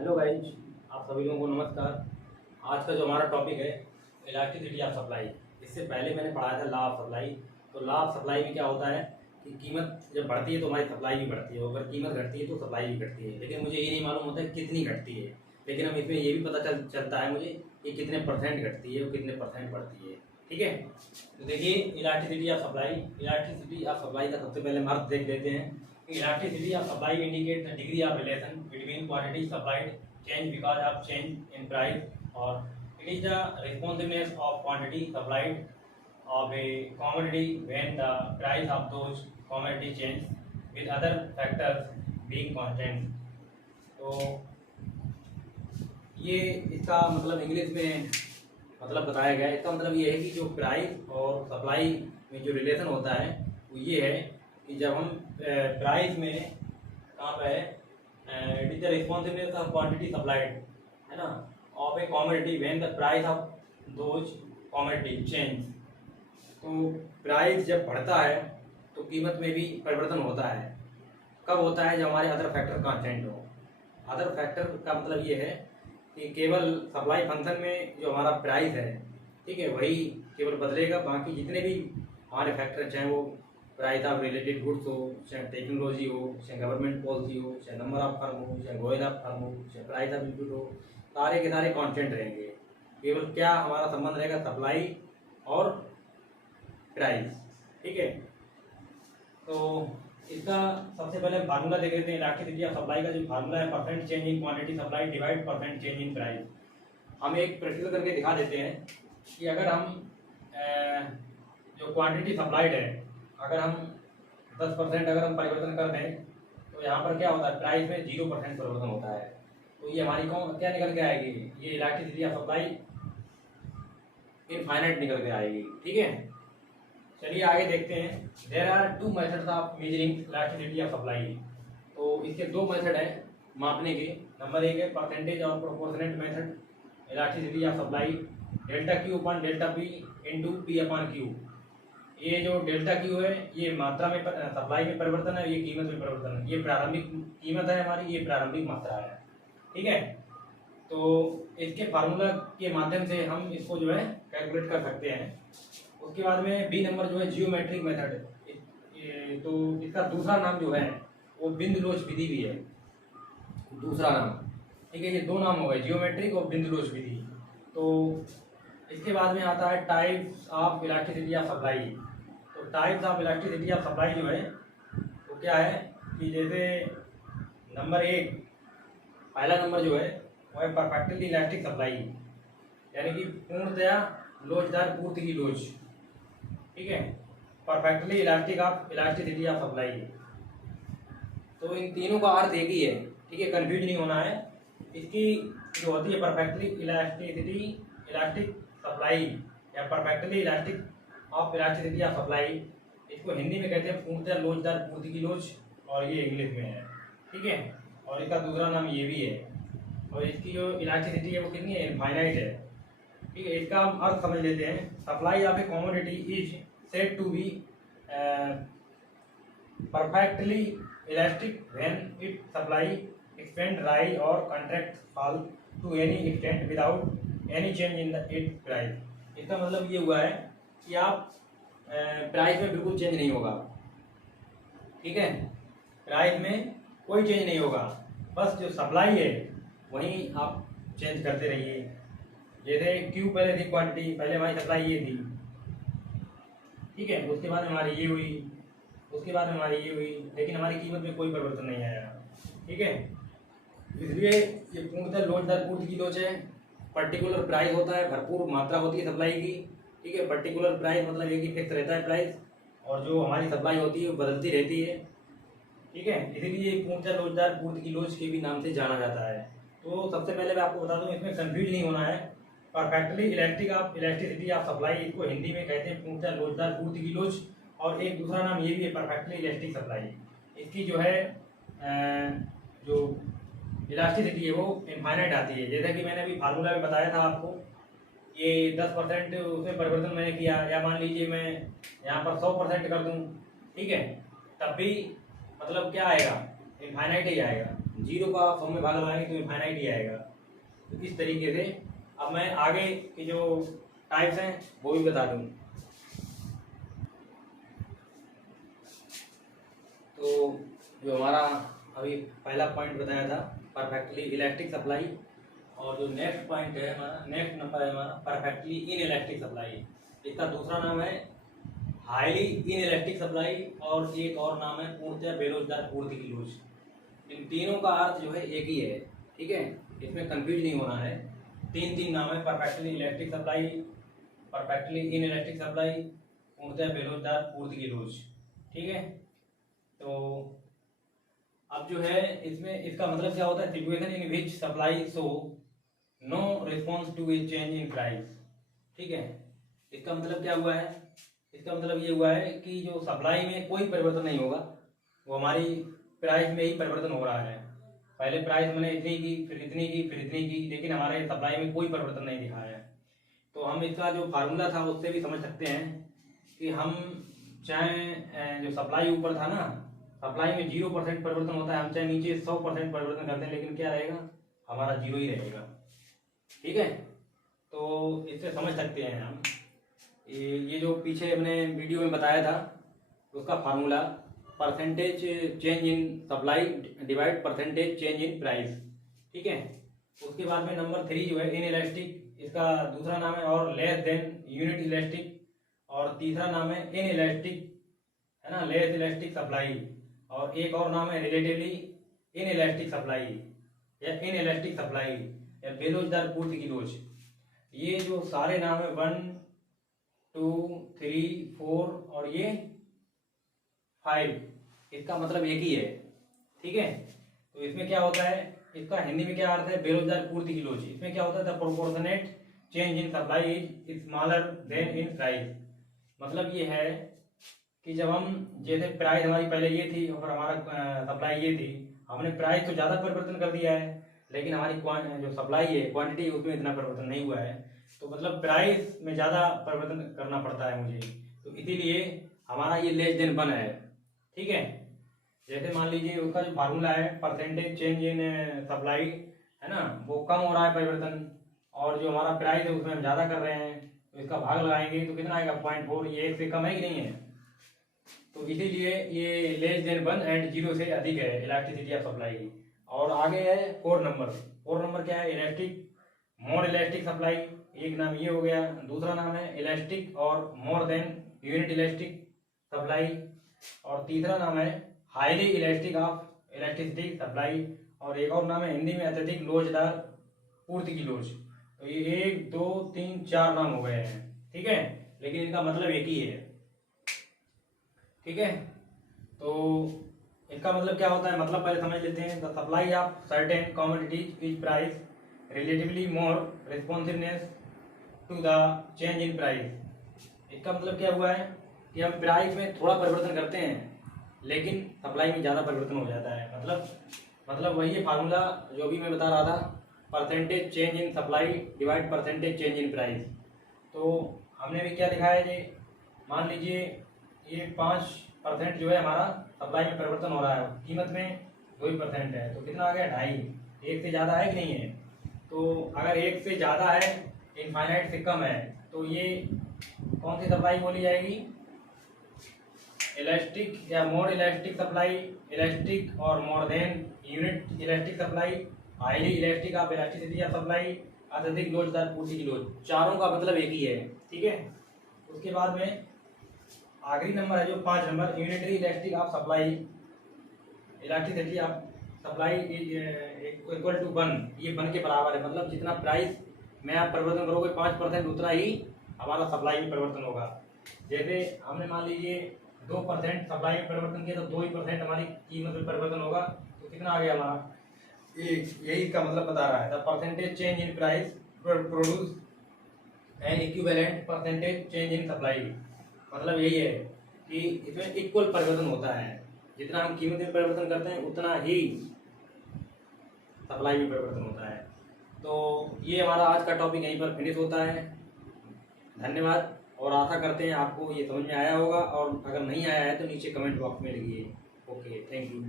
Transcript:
Hello guys, आप सभी लोगों को नमस्कार। आज का जो हमारा टॉपिक है इलास्टिसिटी ऑफ सप्लाई। इससे पहले मैंने पढ़ाया था लॉ ऑफ सप्लाई। तो लॉ ऑफ सप्लाई में क्या होता है कि कीमत जब बढ़ती है तो हमारी सप्लाई भी बढ़ती है, अगर कीमत घटती है तो सप्लाई भी घटती है। लेकिन मुझे ये नहीं मालूम होता है कितनी घटती है, लेकिन हम इसमें ये भी पता चलता है मुझे कि कितने परसेंट घटती है और कितने परसेंट बढ़ती है। ठीक है, तो देखिए elasticity of supply. Elasticity of supply का सबसे पहले हम अर्थ देख लेते हैं। Elasticity of supply indicates the degree of relation between quantity supplied change because of change in price, or it is the responsiveness of quantity supplied of a commodity when the price of those commodity change with other factors being constant। तो ये इसका मतलब English में मतलब बताया गया है। इसका मतलब ये है कि जो प्राइस और सप्लाई में जो रिलेशन होता है वो ये है कि जब हम प्राइस में कहाँ पे है, it is the responsibility of quantity supplied, है ना, of A commodity when the price of those commodity change. तो प्राइस जब बढ़ता है तो कीमत में भी परिवर्तन होता है। कब होता है? जब हमारे अदर फैक्टर कांस्टेंट हो। अदर फैक्टर का मतलब ये है कि केवल सप्लाई फंक्शन में जो हमारा प्राइस है, ठीक है, वही केवल बदलेगा। बाकी जितने भी हमारे फैक्टर, चाहे वो प्राइस ऑफ रिलेटेड गुड्स हो, चाहे टेक्नोलॉजी हो, चाहे गवर्नमेंट पॉलिसी हो, चाहे नंबर ऑफ फर्म हो, चाहे गोयल ऑफ फर्म हो, चाहे प्राइस ऑफ इनपुट हो, सारे के सारे कांस्टेंट रहेंगे। केवल क्या हमारा संबंध रहेगा? सप्लाई और प्राइस। ठीक है, तो इसका सबसे पहले फार्मूला देख लेते हैं। इलास्टिसिटी ऑफ सप्लाई का जो फार्मूला है, percent change in quantity supply divide percent change in price. हम एक प्रैक्टिकल करके दिखा देते हैं कि अगर हम जो क्वांटिटी सप्लाइड है, अगर हम 10% अगर हम परिवर्तन कर दें तो यहाँ पर क्या होता है? प्राइस में 0% परिवर्तन होता है। तो ये हमारी कौन क्या निकल के आएगी? ये इलास्टिसिटी ऑफ सप्लाई इनफाइनाइट निकल के आएगी। ठीक है, चलिए आगे देखते हैं। There are 2 methods of measuring elasticity of supply. तो इसके 2 मेथड है मापने के। नंबर 1 है परसेंटेज और proportionate method elasticity of supply, delta Q upon delta P into P upon Q. ये जो डेल्टा क्यू है ये मात्रा में सप्लाई में परिवर्तन है, ये कीमत में परिवर्तन है। ये प्रारंभिक कीमत है हमारी, ये प्रारंभिक मात्रा है। ठीक है, तो इसके फार्मूला के माध्यम से हम इसको जो है कैलकुलेट कर सकते हैं। उसके बाद में बी नंबर जो है जियोमेट्रिक मेथड। तो इसका दूसरा नाम जो है वो बिंदुलोच विधि भी है, दूसरा नाम। ठीक है, ये 2 नाम हो गए, जियोमेट्रिक और बिंदुलोच विधि। तो इसके बाद में आता है types of elasticity of supply. तो types of elasticity of supply जो है वो क्या है कि जैसे नंबर 1, पहला नंबर जो है वो है परफेक्टली इलास्टिक सप्लाई, यानी कि पूर्णतया लोचदार पूर्ति की लोच। ठीक है, perfectly elastic of elasticity of supply. तो इन तीनों का अर्थ एक ही है। ठीक है, कंफ्यूज नहीं होना है। इसकी जो होती है परफेक्टली इलास्टिसिटी इलास्टिक सप्लाई या perfectly elastic of elasticity of supply, इसको हिंदी में कहते हैं पूर्णतः लोचदार पूर्ति की लोच, और ये इंग्लिश में है। ठीक है, और इसका दूसरा नाम ये भी है। और इसकी जो इलास्टिसिटी है वो कितनी है? इनफाइनाइट है। ठीक है, इसका हम अर्थ समझ लेते हैं। Supply of a commodity is said to be perfectly elastic when it supply expand rise और contract fall to any extent without any change in the it price. इसका मतलब ये हुआ है कि आप प्राइस में बिल्कुल चेंज नहीं होगा। ठीक है, प्राइस में कोई चेंज नहीं होगा, बस जो सप्लाई है वहीं आप चेंज करते रहिए। जैसे क्यू पहले थी क्वांटिटी, पहले हमारी सप्लाई ये थी। ठीक है, उसके बाद हमारी ये हुई, उसके बाद हमारी ये हुई, लेकिन हमारी कीमत में कोई परिवर्तन नहीं आया। ठीक है, इसलिए ये पूर्णतः लोचदार पूर्ति की लोच है। पर्टिकुलर प्राइस होता है, भरपूर मात्रा होती है सप्लाई की। ठीक है, पर्टिकुलर प्राइस मतलब एक ही फिक्स रहता है प्राइस, और जो हमारी सप्लाई होती है वो बदलती रहती है। ठीक है, इसीलिए पूर्णतः लोचदार पूर्ति की लोच के भी नाम से जाना जाता है। तो सबसे पहले मैं आपको बता दूं, इसमें कंफ्यूज नहीं होना है। Perfectly elastic of elasticity of supply, इसको हिंदी में कहते हैं पूर्णतः लोचदार पूर्ति की लोच, और एक दूसरा नाम ये भी है परफेक्टली इलास्टिक सप्लाई। इसकी जो है जो इलास्टिसिटी है वो इनफाइनाइट आती है। जैसा कि मैंने अभी फार्मूला में बताया था आपको, ये 10% उसमें परिवर्तन मैंने किया, या मान लीजिए मैं यहाँ पर 100% कर दूँ, ठीक है, तब भी मतलब क्या आएगा? इनफाइनाइट ही आएगा। जीरो का 100 में भाग लगाएंगे तो इनफाइनाइट ही आएगा। तो इस तरीके से अब मैं आगे की जो टाइप्स हैं वो भी बता दूँ। तो जो हमारा अभी पहला पॉइंट बताया था परफेक्टली इलास्टिक सप्लाई, और जो नेक्स्ट पॉइंट है हमारा, नेक्स्ट नंबर है हमारा परफेक्टली इन इलास्टिक सप्लाई। इसका दूसरा नाम है हाईली इन इलास्टिक सप्लाई, और एक और नाम है पूर्णतः बेरोजगार पूर्ति की लोच। इन तीनों का अर्थ जो है एक ही है, ठीक है, इसमें कंफ्यूज नहीं होना है। तीन नाम है, perfectly elastic supply, perfectly in elastic supply, पूर्णतः बेरोजगार पूर्ति की लोच, ठीक है। तो अब जो है इसमें इसका मतलब क्या होता है, situation in which supply so no response to a change in price, ठीक है। इसका मतलब क्या हुआ है, इसका मतलब ये हुआ है कि जो सप्लाई में कोई परिवर्तन नहीं होगा, वो हमारी प्राइस में ही परिवर्तन हो रहा है। पहले प्राइस मैंने इतनी की, फिर इतनी की, फिर इतनी की, लेकिन हमारे सप्लाई में कोई परिवर्तन नहीं दिखा है। तो हम इसका जो फार्मूला था उससे भी समझ सकते हैं कि हम चाहे जो सप्लाई ऊपर था ना, सप्लाई में 0% परिवर्तन होता है, हम चाहे नीचे 100% परिवर्तन करते हैं, लेकिन क्या रहेगा, हमारा जीरो ही रहेगा, ठीक है। तो इससे समझ सकते हैं हम ये जो पीछे हमने वीडियो में बताया था उसका formula, percentage change in supply divide percentage change in price, ठीक है। उसके बाद में नंबर 3 जो है इन इलास्टिक, इसका दूसरा नाम है और लेस देन यूनिट इलास्टिक, और तीसरा नाम है इन इलास्टिक, है ना, लेस इलास्टिक सप्लाई, और एक और नाम है रिलेटिवली इन इलास्टिक सप्लाई या इन इलास्टिक सप्लाई या बेरोजगार पूर्ति की लोच। ये जो सारे नाम है 1 2 3 4 और ये 5, इसका मतलब एक ही है, ठीक है। तो इसमें क्या होता है, इसका हिंदी में क्या अर्थ है, बेरोजगार पूर्ति की लोच। इसमें क्या होता है, the proportionate change in supply is smaller then in price. मतलब ये है कि जब हम, जैसे प्राइस हमारी पहले ये थी और हमारा सप्लाई ये थी, हमने प्राइस तो ज़्यादा परिवर्तन कर दिया है, लेकिन हमारी जो सप्लाई है क्वांटिटी उसमें इतना परिवर्तन नहीं हुआ है। तो मतलब प्राइस में ज़्यादा परिवर्तन करना पड़ता है मुझे, तो इसीलिए हमारा ये लेस देन 1 है, ठीक है। जैसे मान लीजिए उसका जो फार्मूला है परसेंटेज चेंज इन सप्लाई, है ना, वो कम हो रहा है परिवर्तन, और जो हमारा प्राइस है उसमें हम ज़्यादा कर रहे हैं, तो इसका भाग लगाएंगे तो कितना आएगा, 0.4। ये 1 से कम है कि नहीं है, तो इसीलिए ये लेस देन 1 एंड 0 से अधिक है इलास्टिसिटी ऑफ सप्लाई। और आगे है 4 नंबर। 4 नंबर क्या है, इलास्टिक मोर इलास्टिक सप्लाई, एक नाम ये हो गया। दूसरा नाम है इलास्टिक और more than unit elastic supply, और तीसरा नाम है highly elastic of elasticity supply, और एक और नाम है हिंदी में अत्यधिक लोचदार पूर्ति की लोच। तो ये 1 2 3 4 नाम हो गए हैं, ठीक है, लेकिन इनका मतलब एक ही है, ठीक है। तो इसका मतलब क्या होता है, मतलब पहले समझ लेते हैं। The supply of certain commodities is price relatively more responsiveness to the change in price. इसका मतलब क्या हुआ है कि हम प्राइस में थोड़ा परिवर्तन करते हैं, लेकिन सप्लाई में ज़्यादा परिवर्तन हो जाता है। मतलब वही है फार्मूला जो भी मैं बता रहा था, percentage change in supply divide percentage change in price. तो हमने भी क्या दिखाया जी, मान लीजिए ये 5% जो है हमारा सप्लाई में परिवर्तन हो रहा है, कीमत में 2% है, तो कितना आ गया, 2.5। 1 से ज़्यादा है कि नहीं है, तो अगर 1 से ज़्यादा है, इनफाइनाइट से कम है, तो ये कौन सी सप्लाई बोली जाएगी, इलास्टिक या मोर इलास्टिक सप्लाई, इलास्टिक और more than unit elastic supply, highly elastic of elasticity of supply, अत्यधिक लोचदार पूर्ति की लोच। चारों का मतलब एक ही है, ठीक है। उसके बाद में आखिरी नंबर है जो 5 number, unitary elastic of supply, elasticity of supply equal to 1। ये 1 के बराबर है, मतलब जितना प्राइस में आप परिवर्तन करोगे 5% उतना ही हमारा सप्लाई में परिवर्तन होगा। जैसे हमने मान लीजिए 2% सप्लाई में परिवर्तन किया, तो 2% हमारी कीमत में परिवर्तन होगा, तो कितना आ गया हमारा, यही का मतलब बता रहा है। The percentage change in price produce an equivalent percentage change in supply. मतलब यही है कि इसमें इक्वल परिवर्तन होता है, जितना हम कीमत में परिवर्तन करते हैं उतना ही सप्लाई में परिवर्तन होता है। तो ये हमारा आज का टॉपिक यहीं पर फिनिश होता है। धन्यवाद, और आशा करते हैं आपको ये समझ में आया होगा, और अगर नहीं आया है तो नीचे कमेंट बॉक्स में लिखिए। Okay, thank you.